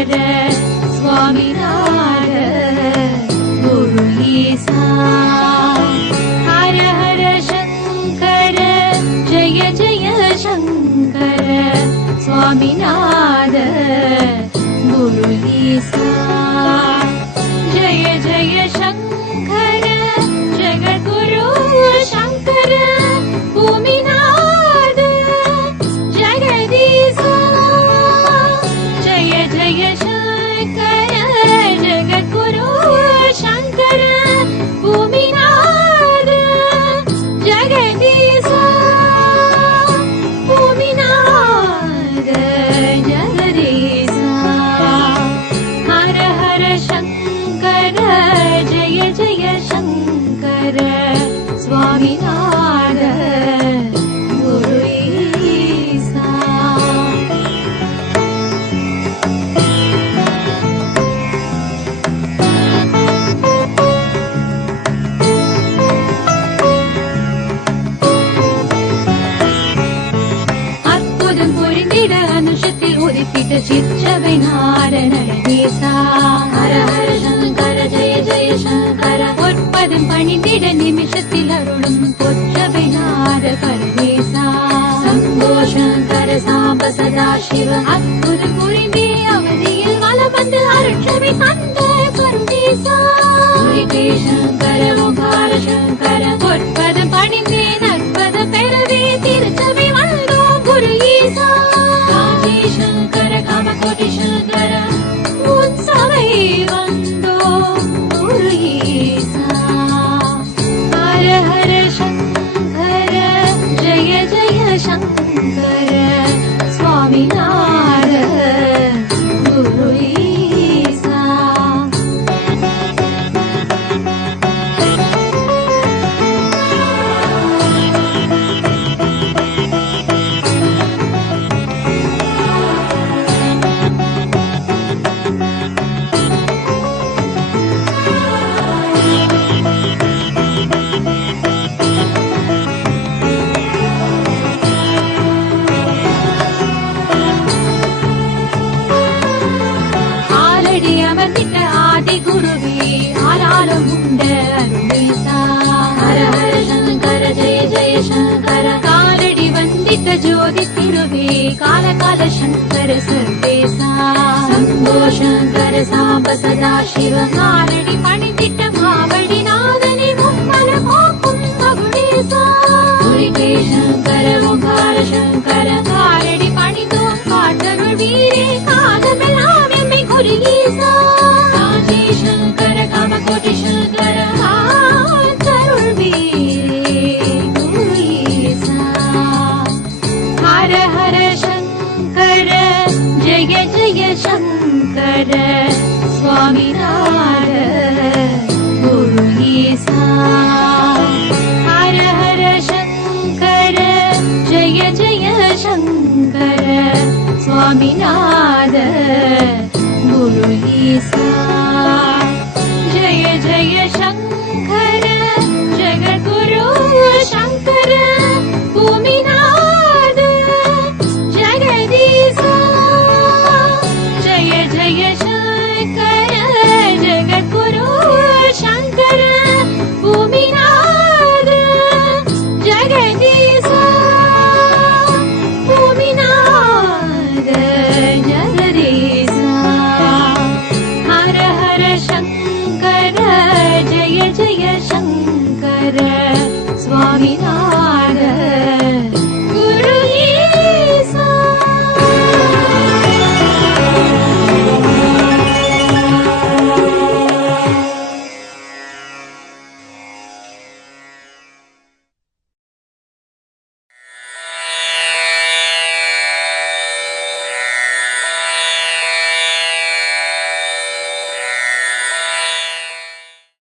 शङ्कर स्वामिनाथ गुरु ईसा हर हर शङ्कर जय जय शङ्कर स्वामिनाथ गुरु ईसा जय जय शङ्कर जगद्गुरु शङ्कर भूमिनाथ जगदीसा जय जय शङ्कर जगद्गुरु शङ्कर भूमिनाथ जगदीसा भूमिनाथ जगदीसा हर हर शङ्कर जय जय शङ्कर स्वामिनाथ गुरु ईसा அற்புதம் புரிந்திட அனுஷத்தில் உதித்திட்ட சிற்றவை நாரணேசா ஹர ஹர சங்கர ஜெய ஜெய சங்கர பொற்பதம் பணிந்திட நிமிஷத்தில் அருளும் பொற்றவை நாரகரேசா சம்போ சங்கர சாம்ப சதா சிவ அற்புதம் புரிந்தே அவதியில் வலம் வந்து அருட்சவை தந்த கருணேசா சங்கர ஓங்கார சங்கர பொற்பதம் பணிந்தே நற்பதம் பெறவே திருச்சபை வந்தோம் குரு ஈசா காஞ்சி சங்கர காமகோட்டி சங்கர உற்சவை வந்தோம் குரு ஈசா ஹர ஹர சங்கர ஜய ஜய சங்கர स्वामिनाथ गुरु ईसा ஆலடி அமர்ந்திட்ட ஆதி குருவே ஆலாலம் உண்ட அருளீசா ஹர ஹர சங்கர ஜெய ஜெய சங்கர காலடி வந்திட்ட ஜோதி திருவே கால கால சங்கர சர்வேசா சம்போ சங்கர சாம்ப சதா சிவ காலடி பணிந்திட்ட மாவடி நாதனி மும்மல போக்கும் மகுடேசா குருகே சங்கர ஓங்கார சங்கர காலடி பணிந்தோம் காட்டருள் வீரே காலமெல்லாம் எம்மை குரு ஈசா காஞ்சி சங்கர காமகோட்டி சங்கர ஆற்றருள் வீரே குரு ஈசா ஹர ஹர சங்கர ஜய ஜய சங்கர स्वामिनाथ गुरु ईसा हर हर शङ्कर जय जय शङ्कर स्वामिनाथ गुरु ईसा जय जय शङ्कर जगद्गुरु शङ्कर भूमिनाथ जगदीसा जय जय शङ्कर जगद्गुरु शङ्कर भूमिनाथ जगदीसा भूमिनाथ जगदीसा हर हर शङ्कर जय जय शङ्कर स्वामिनाथ